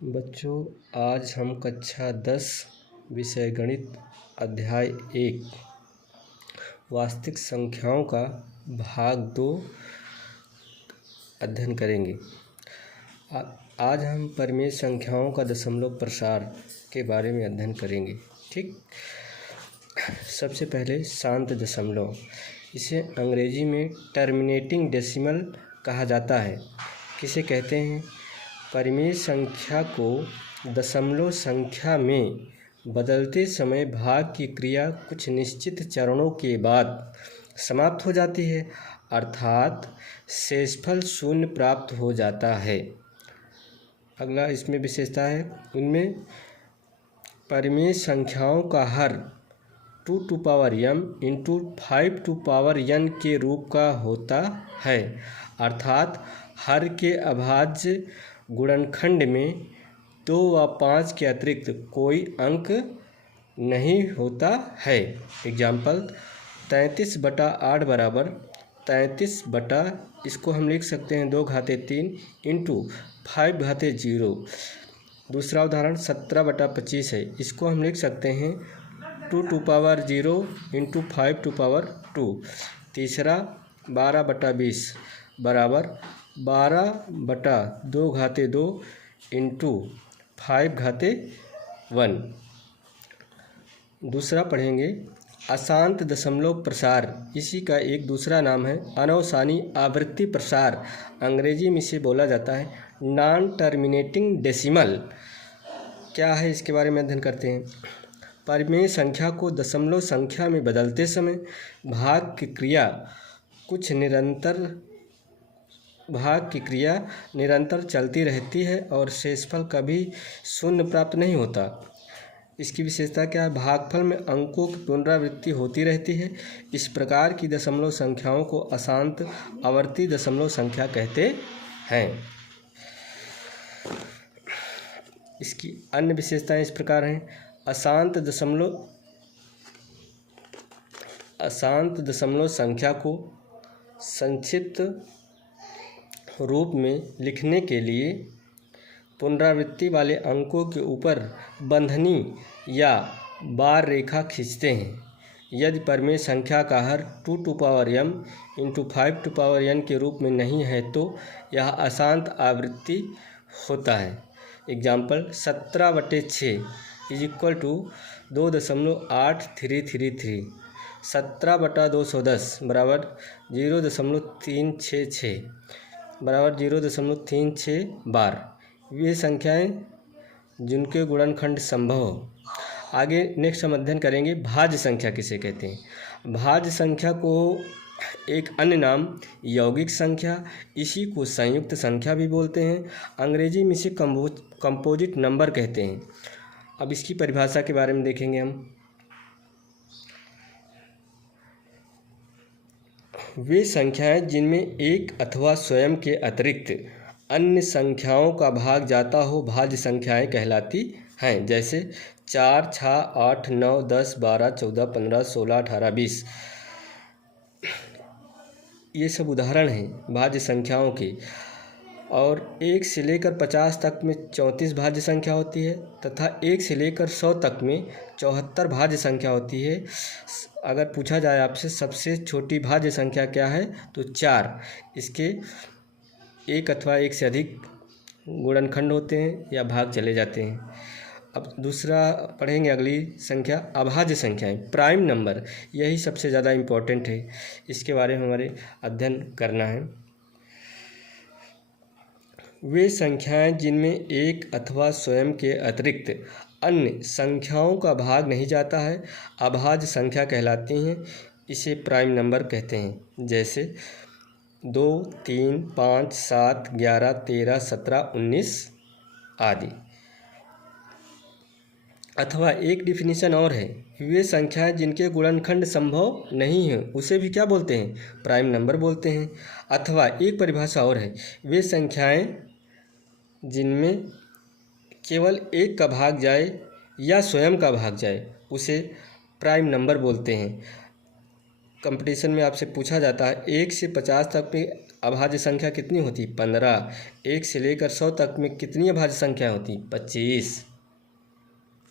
बच्चों, आज हम कक्षा 10 विषय गणित अध्याय 1 वास्तविक संख्याओं का भाग 2 अध्ययन करेंगे। आज हम परिमेय संख्याओं का दशमलव प्रसार के बारे में अध्ययन करेंगे। ठीक, सबसे पहले शांत दशमलव, इसे अंग्रेजी में टर्मिनेटिंग डेसिमल कहा जाता है। किसे कहते हैं? परिमेय संख्या को दशमलव संख्या में बदलते समय भाग की क्रिया कुछ निश्चित चरणों के बाद समाप्त हो जाती है, अर्थात शेषफल शून्य प्राप्त हो जाता है। अगला इसमें विशेषता है, उनमें परिमेय संख्याओं का हर 2m इंटू 5n के रूप का होता है, अर्थात हर के अभाज्य गुणनखंड में 2 व 5 के अतिरिक्त कोई अंक नहीं होता है। एग्जाम्पल, 33/8 बराबर 33 बटा, इसको हम लिख सकते हैं 2⁻³ इंटू 5⁻0। दूसरा उदाहरण 17/25 है, इसको हम लिख सकते हैं 2⁻0 इंटू 5⁻2। तीसरा 12/20 बराबर 12/2² इंटू 5⁻1। दूसरा पढ़ेंगे अशांत दशमलव प्रसार, इसी का एक दूसरा नाम है अनवसानी आवृत्ति प्रसार। अंग्रेजी में इसे बोला जाता है नॉन टर्मिनेटिंग डेसिमल। क्या है, इसके बारे में अध्ययन करते हैं। परिमेय संख्या को दशमलव संख्या में बदलते समय भाग की क्रिया निरंतर चलती रहती है और शेषफल कभी शून्य प्राप्त नहीं होता। इसकी विशेषता क्या है? भागफल में अंकों की पुनरावृत्ति होती रहती है। इस प्रकार की दशमलव संख्याओं को अशांत आवर्ती दशमलव संख्या कहते हैं। इसकी अन्य विशेषताएं इस प्रकार हैं। अशांत दशमलव संख्या को संक्षिप्त रूप में लिखने के लिए पुनरावृत्ति वाले अंकों के ऊपर बंधनी या बार रेखा खींचते हैं। यदि परिमेय संख्या का हर 2m इंटू 5n के रूप में नहीं है तो यह अशांत आवृत्ति होता है। Example, 17/6 is equal to 2.8333। 17/210 बराबर 0.366 बराबर 0.36 बार। वे संख्याएं जिनके गुणनखंड संभव हो। आगे नेक्स्ट हम अध्ययन करेंगे भाज्य संख्या किसे कहते हैं। भाज्य संख्या को एक अन्य नाम यौगिक संख्या, इसी को संयुक्त संख्या भी बोलते हैं। अंग्रेजी में इसे कंपोजिट नंबर कहते हैं। अब इसकी परिभाषा के बारे में देखेंगे हम। वे संख्याएं जिनमें एक अथवा स्वयं के अतिरिक्त अन्य संख्याओं का भाग जाता हो भाज्य संख्याएं कहलाती हैं। जैसे 4, 6, 8, 9, 10, 12, 14, 15, 16, 18, 20। ये सब उदाहरण हैं भाज्य संख्याओं के। और 1 से लेकर 50 तक में 34 भाज्य संख्या होती है तथा 1 से लेकर 100 तक में 74 भाज्य संख्या होती है। अगर पूछा जाए आपसे सबसे छोटी भाज्य संख्या क्या है तो 4। इसके एक अथवा एक से अधिक गुणनखंड होते हैं या भाग चले जाते हैं। अब दूसरा पढ़ेंगे अगली संख्या अभाज्य संख्याएं, प्राइम नंबर। यही सबसे ज़्यादा इम्पोर्टेंट है, इसके बारे में हमारे अध्ययन करना है। वे संख्याएं जिनमें एक अथवा स्वयं के अतिरिक्त अन्य संख्याओं का भाग नहीं जाता है अभाज्य संख्या कहलाती हैं। इसे प्राइम नंबर कहते हैं। जैसे 2, 3, 5, 7, 11, 13, 17, 19 आदि। अथवा एक डिफिनीशन और है, वे संख्याएं जिनके गुणनखंड संभव नहीं है उसे भी क्या बोलते हैं? प्राइम नंबर बोलते हैं। अथवा एक परिभाषा और है, वे संख्याएं जिनमें केवल एक का भाग जाए या स्वयं का भाग जाए उसे प्राइम नंबर बोलते हैं। कंपटीशन में आपसे पूछा जाता है 1 से 50 तक में अभाज्य संख्या कितनी होती? 15। 1 से लेकर 100 तक में कितनी अभाज्य संख्या होती? 25।